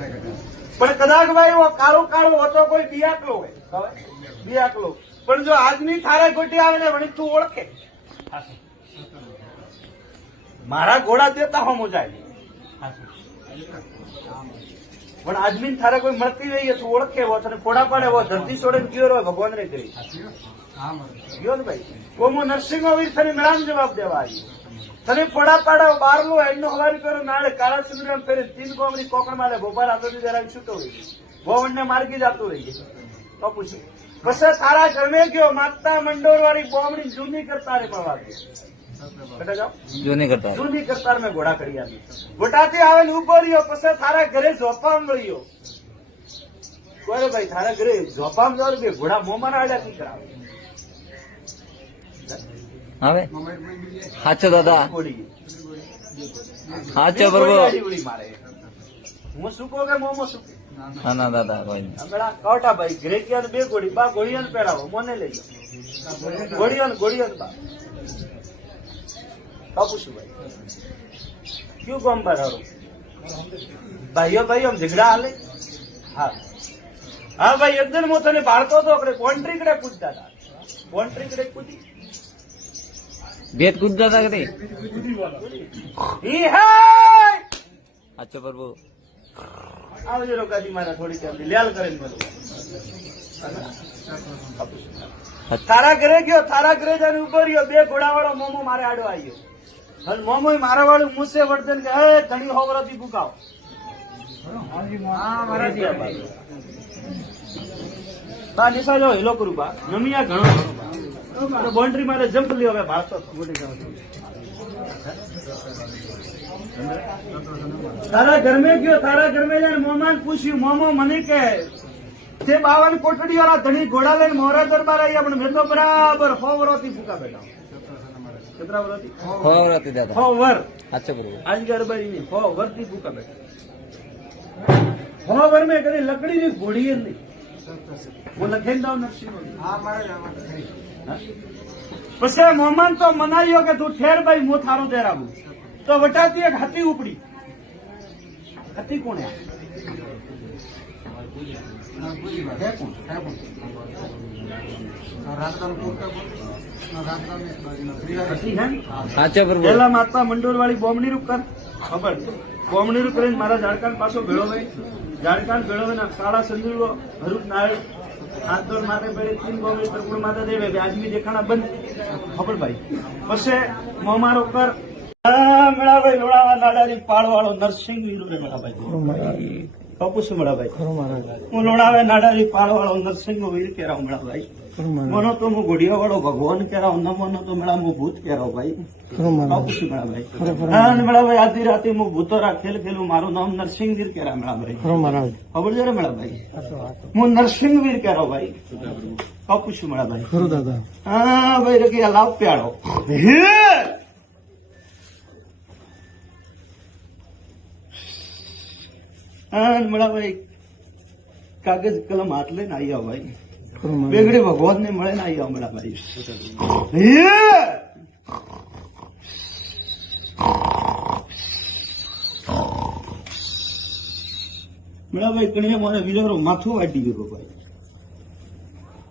પણ કદાચ ભાઈ એવો કાળો કાળો હતો કોઈ બિયાકલો હોય બિયાકલો, પણ જો આજની થારે ગોટી આવે ને વળી તું ઓળખે મારા ઘોડા દેતા હો જાય, પણ આજની થારે કોઈ મળતી રહી તું ઓળખે એવો તને ફોડા પાડે એવો ધરતી છોડે ગયો હોય ભગવાન રે કરી ગયો ને ભાઈ કોમો નરસિંહ વીર તને મેળામ જવાબ દેવા આવી તને ફોડા પાડો બારલો એનો હવારી કરો નાળે કાળા સિંદુરામ ફેરે તીન કોમની કોકણ મારે ભોપાલ આતો જરા છૂટો હોય ગોવણ ને માર્ગી જતું રહી તો પૂછ્યું પછી તારા ઘરમે ગયો માતા મંડોર વાળી બોમડી જૂની કરતા રે મળવા જૂની કરતા મેં ઘોડા કરી આવી ઘોટાથી આવેલ ઉભો રહ્યો પછી તારા ઘરે ઝોપામ મળ્યો બોલો ભાઈ તારા ઘરે ઝોપામ જવા બે ઘોડા મોમાં આડા થી કરાવે હવે સાચો દાદા સાચો પ્રભુ મારે હું શું કહું કે મોમો શું ના ના દાદા કોઈ કવટા ભાઈ ઘરે ગયા બે ગોળી બા ગોળીઓ પહેરાવો મને લઈ જાઓ ગોળીઓ બા પૂછું ભાઈ કયું કામ બરાબર ભાઈઓ આમ ઝઘડા હાલે હા હા ભાઈ એકદમ હું તને બાળતો હતો આપણે કોન્ટ્રી કડે પૂછતા હતા કોન્ટ્રી કડે પૂછી ભેદ કૂદતા હતા કે સાચો પ્રભુ આવજો રોકાજી મારા થોડી ચાલતી લ્યાલ કરીને મળો તારા ઘરે ગયો તારા ઘરે જઈને ઉભો રહ્યો બે ઘોડા વાળો મોમો મારે આડો આવ્યો અને મોમો મારા વાળું મૂસે વર્તન કે હે ધણી હોવરાથી ભૂકાવ બા નિશા જો હિલો કરું બા નમિયા ઘણો બાઉન્ડ્રી મારે જમ્પ લ્યો હવે ભારતો તારા ઘરમે ગયો તારા ઘરમે જઈને મોમાન પૂછ્યું મોમો મને કે તે 52 કોટડી વાળા ધણી ઘોડા લઈને મોરા દરબાર આવ્યા પણ મેં તો બરાબર 100 વર્ષથી ભૂકા બેઠા કેટલા વર્ષથી 100 વર્ષથી દાદા 100 વર્ષ સાચો પ્રભુ આજ ગરબારી ની 100 વર્ષથી ભૂકા બેઠા 100 વર્ષ મેં કદી લકડી ની ઘોડી જ નહીં હું લખેન દાવ નરસિંહ પછી મોહમ્મદ તો મનાયો કે તું ઠેર ભાઈ હું થારું દેરાવું તો વટાતી એક હાથી ઉપડી હાથી કોણે સાચો પ્રભુ પેલા માતા મંડોર વાળી બોમણી રૂપ કર ખબર બોમણી રૂપ કરીને મારા ઝાડકાન પાછો ભેળો ભાઈ ઝાડકાન ભેળો ભાઈ કાળા સંદુરો હરુદ નાળ હાથ દોડ માથે પડે તીન બોમણી ત્રિપુણ માથે દેવે આજમી દેખાણા બંધ ખબર ભાઈ પછી મોમારો કર મેળાભાઈ લોણાવા નાડાની પાળવાળો નરસિંહ વીરો રે મેળાભાઈ કપુસ મેળાભાઈ હું લોણાવે નાડાની પાળવાળો નરસિંહ વીર કેરાવ મેળાભાઈ મનો તો હું ઘોડિયા વાળો ભગવાન કેરાવ ન મનો તો મેળા હું ભૂત કેરાવ ભાઈ કપુસ મેળાભાઈ મેળાભાઈ આધી રાતે હું ભૂતોરા ખેલ ખેલું મારું નામ નરસિંહ વીર કેરા મેળાભાઈ ખબર છે મેળાભાઈ હું નરસિંહ વીર કેરાવ ભાઈ કપુસ મેળાભાઈ હા ભાઈ રકી લાવ પ્યાળો મેળાભાઈ કાગજ કલમ હાથ લઈને આવી આવો ભાઈ બેગડી ભગવાન ને મળે ને આવી આવો મેળાભાઈ મેળાભાઈ કણીએ મને વિચારો માથું વાટી ગયો ભાઈ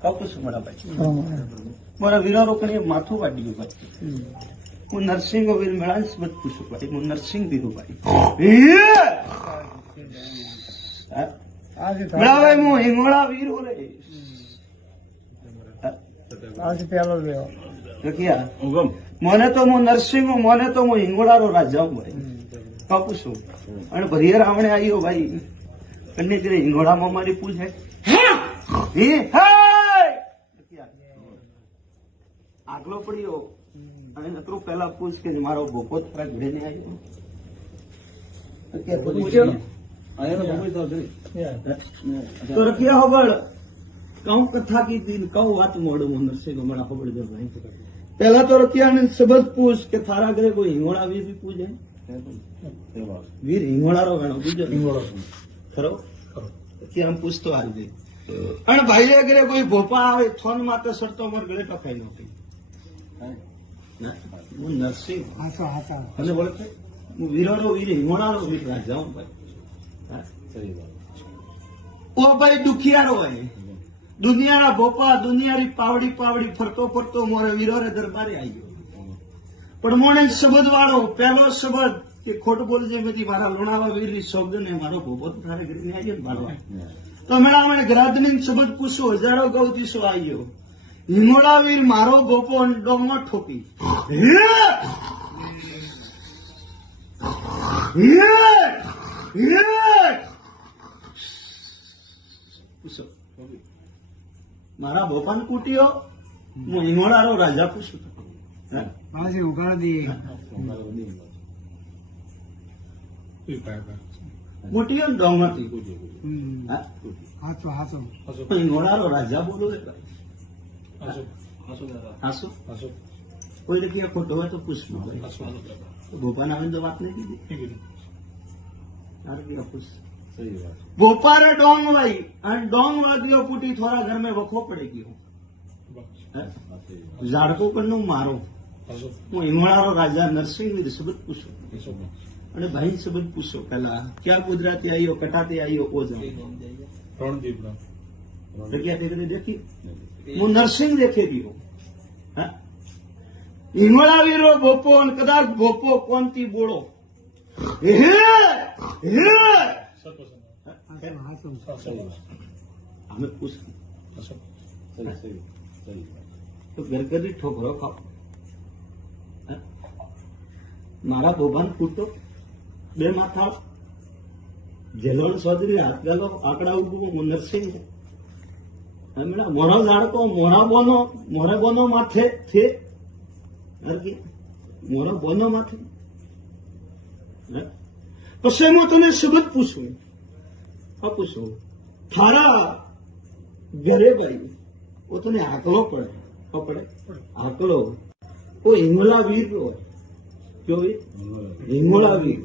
કાપું છું મેળાભાઈ મારા વિરારો કણીએ માથું વાટી ગયું ભાઈ હું નરસિંહ વીર મેળા મત પૂછું ભાઈ હું નરસિંહ દીધું ભાઈ મેળાભાઈ હું હિંગોળા વીર રે મને તો હું નરસિંહ મને તો હું હિંગોળારો રાજા ભાઈ કાપું છું અને ભરીએ રાવણે આવ્યો ભાઈ કન્યા હિંગોળામાં મારી પૂછે આગલો પડ્યો અને નકરું પેલા પૂછ કે મારો ભોપો તારા ઘરે ને આવ્યો તો રખિયા ખબર કઉ કથા કીધી કઉ વાત મોડું નરસિંહ હમણાં ખબર જો ભાઈ પેલા તો રખિયા ને શબ્દ પૂછ કે થારા ઘરે કોઈ હિંગોળા વીર પૂજે વીર હિંગોળારો ગણો પૂજો હિંગોળો ખરો આમ પૂછતો આવી અને ભાઈ ઘરે કોઈ ભોપા આવે થોન માત્ર સરતો અમારે ગળે ટકાઈ નહોતી હું નરસિંહ અને બોલે હું વીરારો વીર હિંગોળારો વીર રાજા ભાઈ ઓ ભાઈ દુખિયારો હોય દુનિયાના ભોપા દુનિયાની પાવડી પાવડી ફરતો ફરતો મોરે વીરોરે દરબારે આવ્યો પણ મોણે શબ્દ વાળો પહેલો શબ્દ કે ખોટ બોલજે બધી મારા લોણાવા વીરની શબ્દ ને મારો ભોપો તો તારે ઘરે આવ્યો ને મારવા તો મેળા મને ગ્રાધની શબ્દ પૂછો હજારો ગૌતીસો આવ્યો હિંગોળા વીર મારો ભોપો ડોમમાં ઠોકી પૂછો મારા ભોપાને કૂટ્યો હું હિંગોળારો રાજા પૂછું પાછી ઉગાડ દઈએ કૂટ્યો ને ડોમમાંથી હાચો હાચો હિંગોળારો રાજા બોલો હાસુ કોઈ રૂપિયા ખોટો હોય તો પૂછમાં ભોપાને આવીને તો વાત નહીં કીધી પૂછ ભોપારે ડોંગ વાઈ અને ડોંગ વાગ્યો પૂટી થોડા ઘર में વખો પડી ગયો ઝાડકો પરનું મારો હું હિંગોળારો રાજા નરસિંહ શબ્દ પૂછો અને ભાઈ શબ્દ પૂછો પેલા ક્યાં ગુજરાતી આવ્યો કટાતી આવ્યો ઓજા જગ્યા તે દેખી હું નરસિંહ દેખે ગયો હિંગોળા વીરો ભોપો અને કદાચ ભોપો કોનથી બોલો અમે પૂછ તો ગરગરી ઠોકરો ખાઓ મારા બોબાને કૂટો બે માથા જેલોણ ચૌધરી હાથ ગાલો આંકડા ઉભું હું નરસિંહ મોણો ઝાડકો મોરે બોનો માથે છે મોરો બોનો માથે પછી હું તને શબ્દ પૂછું પૂછું થારા ઘરે ભાઈ ઓ તને આકલો પડે આકલો ઓ હિંગોળા વીર હોય કયો વીર હિંગોળા વીર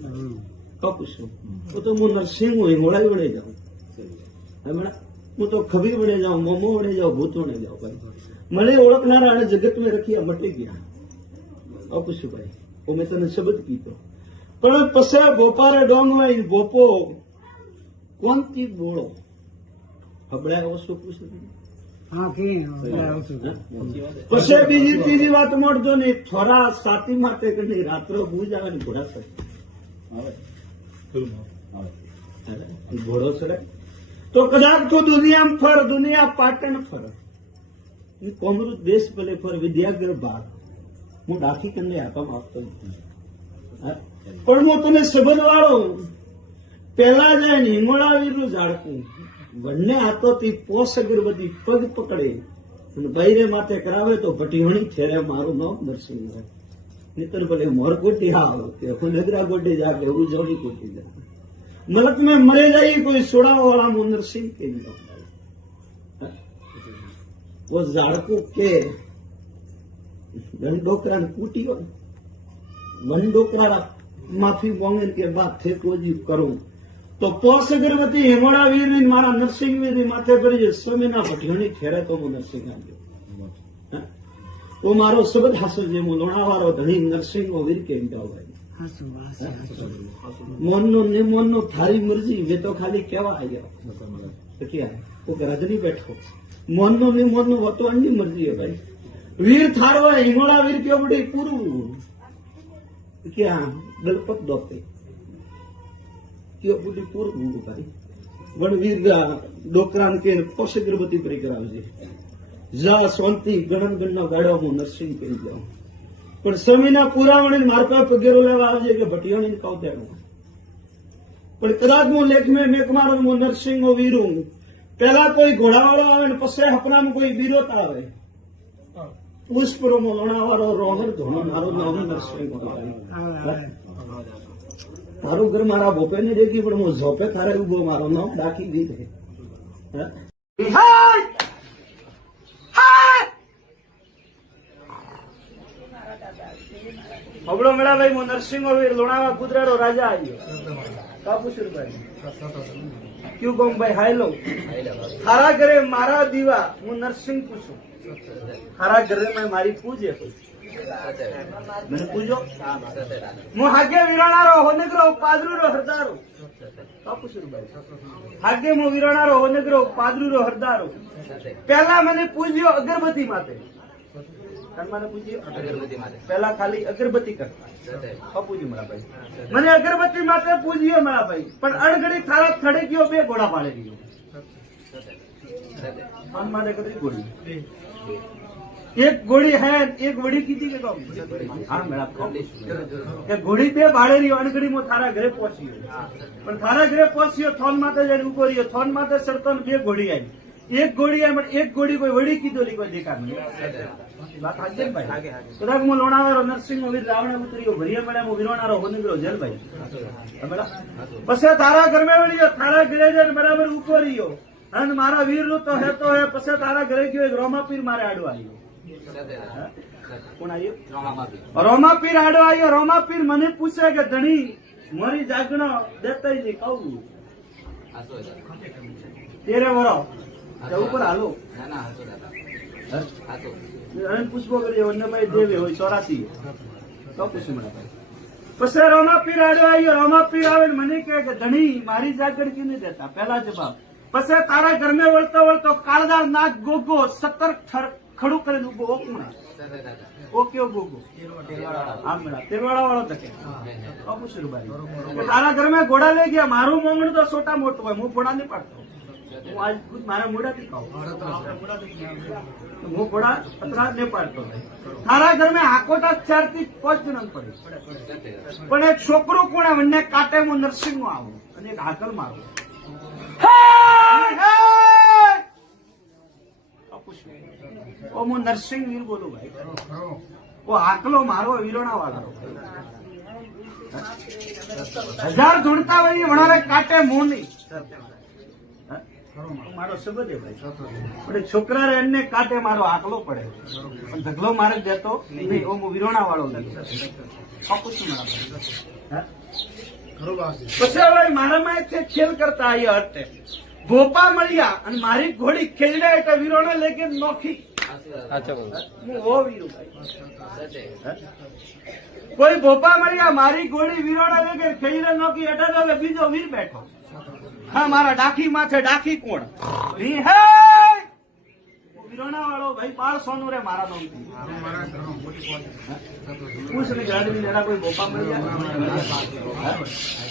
પૂછું તો હું નરસિંહ હું હિંગોળા વડે જાઉં હું તો ખબી વડે જાઉં મોમો વડે જાઉં ભૂત વડે જાઉં ભાઈ મને ઓળખનારા અને જગત મેં રખિયા મટી ગયા પૂછું ભાઈ ઓ મેં તને શબ્દ કીધો પણ પછી ભોપારે ડોંગ હોય ભોપો કોનથી બોલો હબળાય શું પૂછું હા કે પછી બીજી ત્રીજી વાત મળજો ને થોડા સાતી માટે કે રાત્રે ભૂજ આવે ને ઘોડા સરે ઘોડો સરે તો કદાચ તો દુનિયામાં ફર દુનિયા પાટણ ફર કોમરૂ દેશ ભલે ફર વિદ્યાગર બાર હું ડાકી કરીને આપવામાં આપતો નથી પણ હું તને શબ્દ વાળો પેલા જાય ને હિંગોળા વીરનું ઝાડકું બંને હાથોથી પોસ અગરબત્તી પગ પકડે અને બૈરે માથે કરાવે તો ભટીવણી ઠેરે મારું નામ નરસિંહ હોય નીતર ભલે મોર કોટી આવ કે નગરા કોટી જા કે ઉજવણી કોટી જા મલક में मरे जाइए कोई सोड़ा वाला मुंह नरसिंह के वो ઝાડકું કે ગંડોકરા ને કૂટ્યો ગંડોકરા માફી માંગે કે બાદ ઠેકવજી કરું તો પોસ અગરબત્તી હિંગોળા વીર ની મારા નરસિંહ વીર ની માથે કરી સમયના ભટીઓની ખેરે તો હું નરસિંહ આવ્યો તો મારો શબ્દ હાસલ જે હું લોણાવાળો ધણી નરસિંહ વીર કેમ જાવ ભાઈ મોનનો ને મોનનો થારી મરજી મેં તો ખાલી કેવા આવ્યા તો ક્યાં રજની બેઠો મોનનો ને મોનનો વતો અન્ની મરજી હે ભાઈ વીર થારવા હિંગોળા વીર કેવો બડી પૂરું ક્યાં દલપત દોતે કેવો બડી પૂરું ભાઈ વણ વીર ડોકરાન કે પોષ અગરબત્તી પરી કરાવજે જા શાંતિ ગણન ગણનો ગાડો હું નરસિંહ કરી જાઉં પણ સમયના પુરાવણી મારપા પગેરો લેવા આવજે કે ભટીઓની કાવતેડો પણ કદાચ હું લેખ મેં મારો હું નરસિંહ વીરું પેલા કોઈ ઘોડાવાળો આવે ને પછી હપનામાં કોઈ વીરોત આવે પુષ્પરો લોણાવાળો રોહર ધોણો મારો નામ નરસિંહ મારું ઘર મારા ભોપે ને દેખી પણ હું ઝોપે થારે ઉભો મારો નામ ડાકી દીધે હબળો મેળાભાઈ હું નરસિંહ વીર લોણાવા કુદરારો રાજા આવ્યો કાપુસુરભાઈ ક્યુ કહું ભાઈ હાયલો હારા ઘરે મારા દીવા હું નરસિંહ પૂછું હારા ઘરે મેં મારી પૂજે મને પૂજો હું હાગે વિરાણારો હોનગરો પાદરુરો હરદારો હાગેમો વિરણારો વનગરો પાદરુરો હરદારો પહેલા મને પૂજ્યો અગરબત્તી માટે મને પૂજ્યો પહેલા ખાલી અગરબત્તી કરતા પૂજ્યું મારા ભાઈ મને અગરબત્તી માટે પૂજ્યો મારા ભાઈ પણ અણઘડી થાળા થડે ગયો બે ઘોડા પાડે ગયો મન માટે કદી ગોળી એક ગોળી હે એક વડી કીધી કે હા મેળા કે ઘોડી બે ભાડે રહ્યો અણઘડીમાં થારા ઘરે પહોંચ્યો પણ થારા ઘરે પહોંચ્યો થોન માથે જઈને ઉભો રહ્યો થોન માથે સરતો બે ઘોડી આવી એક ઘોડી આવી પણ એક ઘોડી કોઈ વડી કીધો નહીં કોઈ દેખા નહીં વાત હાજર ભાઈ કદાચ હું લોણાવાળો નરસિંહ વીર રાવણે ઉતર્યો ભરિયા મળ્યા હું વિરોણારો હોનગરો જેલભાઈ પછી તારા ઘરમાં વળ્યો થારા ઘરે જઈને બરાબર ઉભો રહ્યો અને મારા વીર નું તો હેતો હે પછી તારા ઘરે ગયો એક રોમાપીર મારે આડો આવ્યો કોણ આવ્યો રોમાપીર આડો આવ્યો રોમાપીર મને પૂછે કે ધણી મારી જાગણો દેતા નહીં કહું તેરે વરો ઉપર હાલો પુષ્પો કરી વન્યભાઈ દેવે હોય 84 તો પૂછ્યું મને પછી રોમાપીર આડો આવ્યો રોમાપીર આવે મને કહે કે ધણી મારી જાગણ ક્યું નહીં દેતા પહેલા જવાબ પછી તારા ઘરમે વળતો વળતો કાળદાર નાગ ગોગો 17 ખડું કરીને ઉભો ઓકુણા ઓકે ગોગો તેરવાડા વાળો તકે તારા ઘરમાં ઘોડા લઈ ગયા મારું મોંગણ તો છોટા મોટું હોય હું ઘોડા નહીં પાડતો હું આજ ખુદ મારા મોઢાથી કહું હું ઘોડા પતરા નહીં પાડતો તારા ઘરમાં હાકોટા 4 થી 5 જણ પડી પણ એક છોકરો કોણ મને કાંટે હું નરસિંહ નું આવું અને એક હાકલ મારું હું નરસિંહ વીર બોલું ભાઈ ઓ આકલો મારો વીરોણા વાળો 1000 ધૂણતા હોય વણારે કાંટે મોની મારો શબ્દ છે ભાઈ પણ છોકરા એમને કાંટે મારો આકલો પડે પણ ઢગલો મારે દેતો નહીં હું વીરોણા વાળો પછી હવે મારામાં એક ખેલ કરતા આવ્યા હતે ભોપા મળ્યા અને મારી ઘોડી ખેલડા એટલે વીરોને લઈ કે નોખી હું હો વીરું કોઈ ભોપા મળ્યા મારી ઘોડી વીરોને લઈ કે ખેલડે નોખી એટલે હવે બીજો વીર બેઠો હા મારા ડાખી માથે ડાખી કોણ હે વીરોણા વાળો ભાઈ 1200 રે મારા નામ પૂછ ને ગાડી એડા કોઈ ભોપા મળ્યા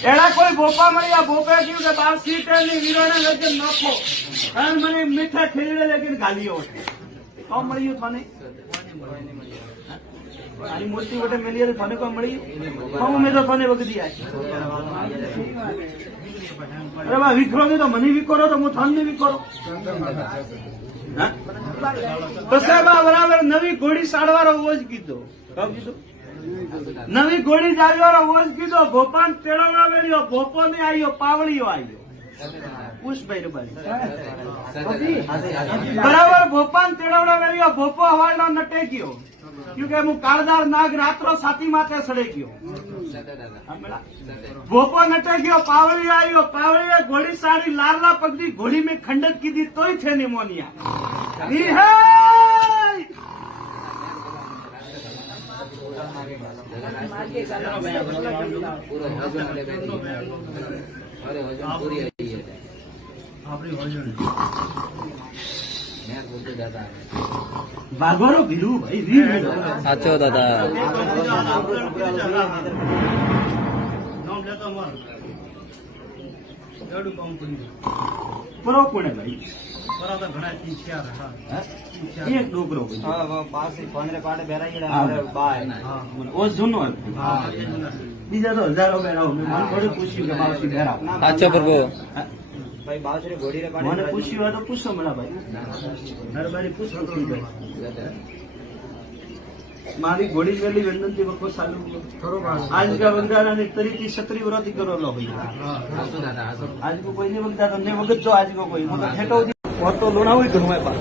એડા કોઈ ભોપા મળ્યા ભોપે કીધું કે 12 સીટે ની વીરોને લઈને નાખો અને મને મીઠા ખેલડે લઈને ગાલીઓ કોણ મળ્યું તને આની મોટી વટે મેલી તને કોણ મળ્યું મેં તો તને વગડી અરે બા વિખરો તો મને વિખરો તો હું તમને વિખરો પછી બરાબર નવી ઘોડી સાડવાળો ઓજ કીધો નવી ઘોડી જાળવાળો ઓજ કીધો ભોપાન તેડવડા વેળ્યો ભોપો ને આવ્યો પાવળીઓ આવ્યો પુષ્પભાઈ બરાબર ભોપાન તેડવડા વેળ્યો ભોપો હવાડો નટે ગયો કે હું કાળદાર નાગ રાત્રો સાથી માથે સડે ગયો ભોપો નટે ગયો પાવળી આવ્યો પાવળીએ ઘોડી સાડી લારલા પગની ઘોડી મેં ખંડત કીધી તોય છે નિમોનિયા બાગવાનો ભીરું ભાઈ સાચો દાદા પરો કોને ભાઈ એક ડોકરો બીજા તો હજારો બેરાવો મેં મને થોડું પૂછ્યું કે બાવસી બેરાવો સાચો પ્રભુ મને પૂછ્યું હોય તો પૂછો મને ભાઈ મહેરબાની પૂછો મારી ઘોડી વેલી વેંદનથી વખો ચાલુ આજ કા વંગારાની તરીથી છત્રી વરાથી કરેલો ભાઈ આજ કો કોઈને વગતા તમને વગત જો આજ કો કોઈ મને ઠેટો તો લોણાવું ઘરમાં બા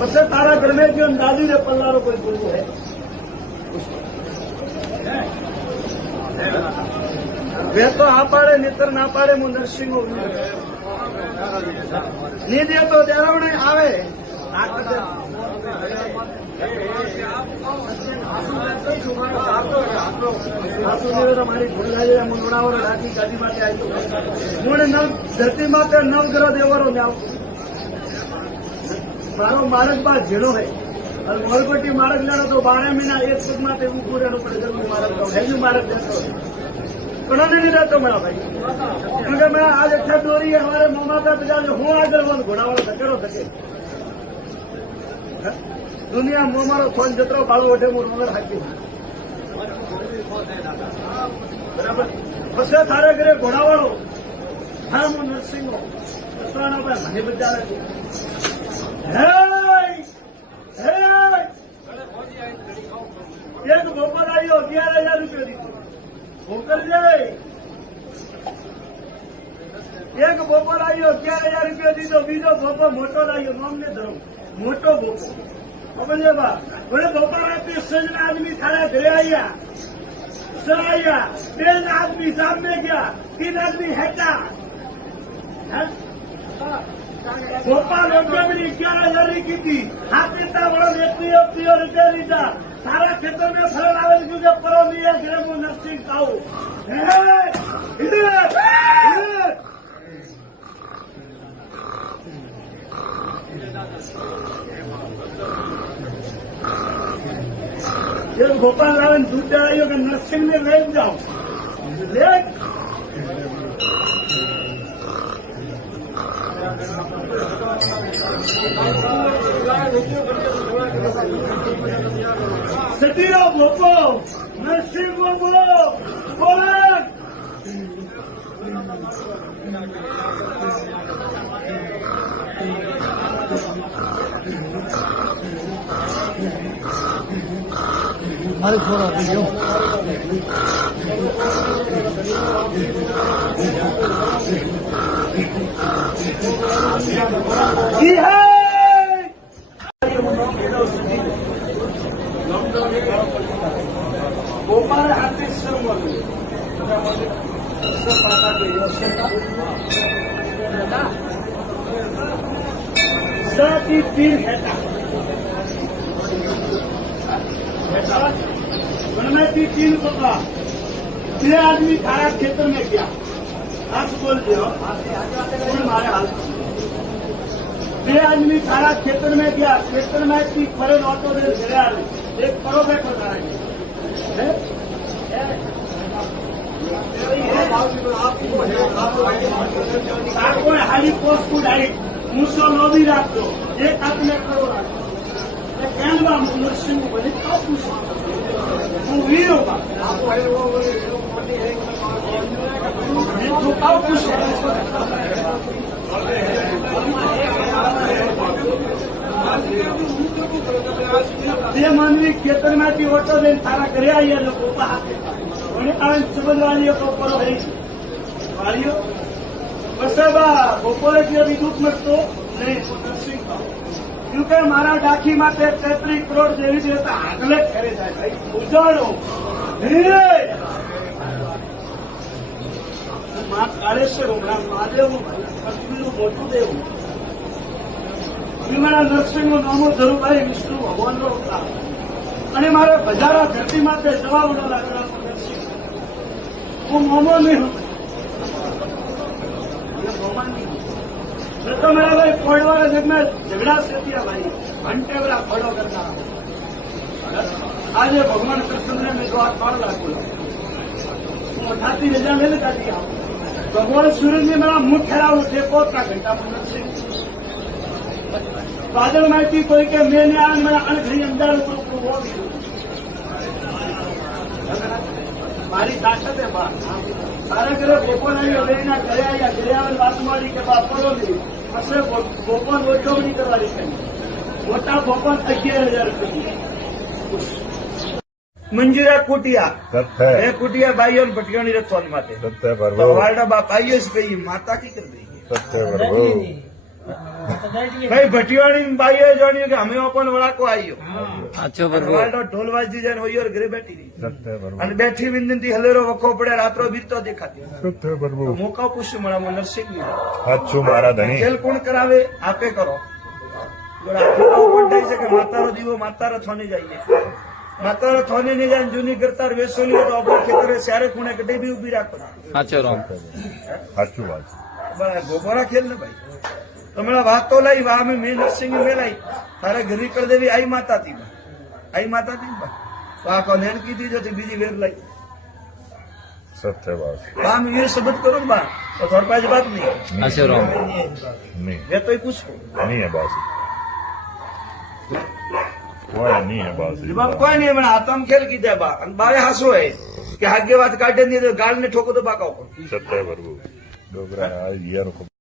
પછી તારા ઘરમે જો દાદી ને પલ્લારો કોઈ બોલવો હે વે તો આ પાડે નેતર ના પાડે હું નરસિંહ ની દે તો દેરાવણે આવે મારી ભૂલાઈ મુંડાવરો રાખી ગાદી માટે આવ્યો હું નવ ધરતી માટે નવ ગ્રહ દેવરો ને આવું મારો માર્ગ બા ઝીણો હે અને મોરપટ્ટી માર્ગ લેડો તો 12 મહિના એક પગ માટે ઉભું રહેવું પડે જરૂર માર્ગ તો હેજુ માર્ગ દેતો પણ નહીં રહેતો મારા ભાઈ કારણ કે મેં આજ અક્ષર દોરી અમારે મોમાતા બધા હું આગળ ઘોડાવાળો ધકેડો થકે દુનિયા મો મારો ફોન જતરો બાળો ઓઢે હું મગર હાકી બરાબર પછી તારે ઘરે ઘોડાવાળો હા હું નરસિંહો મને બધા એક બપોર આવ્યો 11,000 રૂપિયા દીધો મોકલજે એક બપોર આવ્યો 11,000 રૂપિયા દીધો બીજો બપોર મોટો લાવ્યો નામને ધરો મોટો બપોર સમજે બા બોલે બપોર આપી સજન આદમી थारा घरे आया सराया 3 आदमी सामने गया 3 आदमी हटा गोपाल ने 11,000 की थी हाथीता बड़ो व्यक्ति रुपया लीधा सारा खेतर में फल आवे क्योंकि परो नहीं है घरे में नरसिंह खाओ ये गोपाल राव ने दूध चढ़ाइयो कि नरसिंह ने ले जाओ ले सतीरो भोपो नरसिंह बोलो बोलो मारे छोड़ा दीजिए गोपाल हाथी सती 3 हेटा में 3 पकड़ा 3 आदमी थारा खेतर में गया आज बोल दियो मारे हाल 3 आदमी थारा खेतर में गया खेतर में थी फरे ऑटो दे घरे आ एक परो बैठो थारा आपको हाली पोस्ट को डायरेक्ट मुझसे लोभी राख दो एक हाथ में करो राख कहना नरसिंह बने कब पूछो वो वीर होगा तो कब पूछो ये मानवी खेतर में ऑटो दे थारा घरे आई समझवालियों को करो है वालियों बस बपोरे की अभी दुख मत तो नहीं नरसिंह क्योंकि मारा डाकी माते 33 करोड़ जेवी देता આગલે કરે જાય ભાઈ ઉજાડો માં કાળેશ્વર મહાદેવનું પૃથ્વીનું મોટું દેવું મારા નરસિંહનું નામો ધરુભાઈ વિષ્ણુ ભગવાનનો અવતાર અને મારે બજારા ધરતી માતે જવાબનો લાગેલા નરસિંહ હું મોમો નહીં હું तो मेरा भाई पौड़वाला जब मैं झगड़ा से दिया भाई घंटे वाला फड़ो करना आज भगवान कृष्ण ने मेरे को हाथ पाड़ लागू उठाती रजा ले लेता दिया भगवान सूरज ने मेरा मुंह ठहरा उठे बहुत का घंटा बादल माहिती कोई के मैंने आज मेरा अनघड़ी अंदर ऊपर वो मारी ताकत है बात सारा घरे गोपाल आई लेना घरे आया घरे आवे बात मारी के बाप पड़ो नहीं असे गोपाल ओटोवणी करवानी है मोटा गोपाल 11,000 रुपया मंजीरा कुटिया ए कुटिया बाईओ भटियाणी रखवानी माते सत्य प्रभु वारडा बाप आईएस गई माता की कर दी सत्य प्रभु भाई भटियाणी बाईओ जानी कि हमें अपन वाला को आईयो સાચો પ્રભુ वारडा ढोल वाजी जाने वही और घरे बैठी रही सत्य प्रभु અને બેઠી વિંદતી હલેરો વખો પડે રાત્રો બીરતો દેખાતી सत्य प्रभु મોકા પૂછ્યું મળા નરસિંહ હાચું મારા ધણી ખેલ કોણ કરાવે આપે કરો પણ થઈ છે કે માતારો દીવો માતારો છોને જઈએ માતા થોની ને જાય જૂની કરતા વેસોલી હોય તો આપણે ખેતરે સ્યારે ખૂણે કદી બી ઉભી રાખો સાચો રોમ સાચું વાત ગોબરા ખેલ ને ભાઈ તમે વાત તો લઈ વાહ મેં નરસિંહ મેલાઈ તારે ઘરી કર દેવી આઈ માતા થી વાહ કો નેન કીધી જો બીજી વેર લઈ સત્ય વાત વાહ મેં વીર શબ્દ કરો ને બા તો થોડ પાસે બાત નહીં સાચો રોમ નહીં ये तो पूछो नहीं है बासी कोई नहीं है बासी जवाब कोई नहीं बना आतम खेल की दे बा बारे हासो है कि आगे बात काटे नहीं तो गाल ने ठोको तो बाका ऊपर सत्य प्रभु डोगरा यार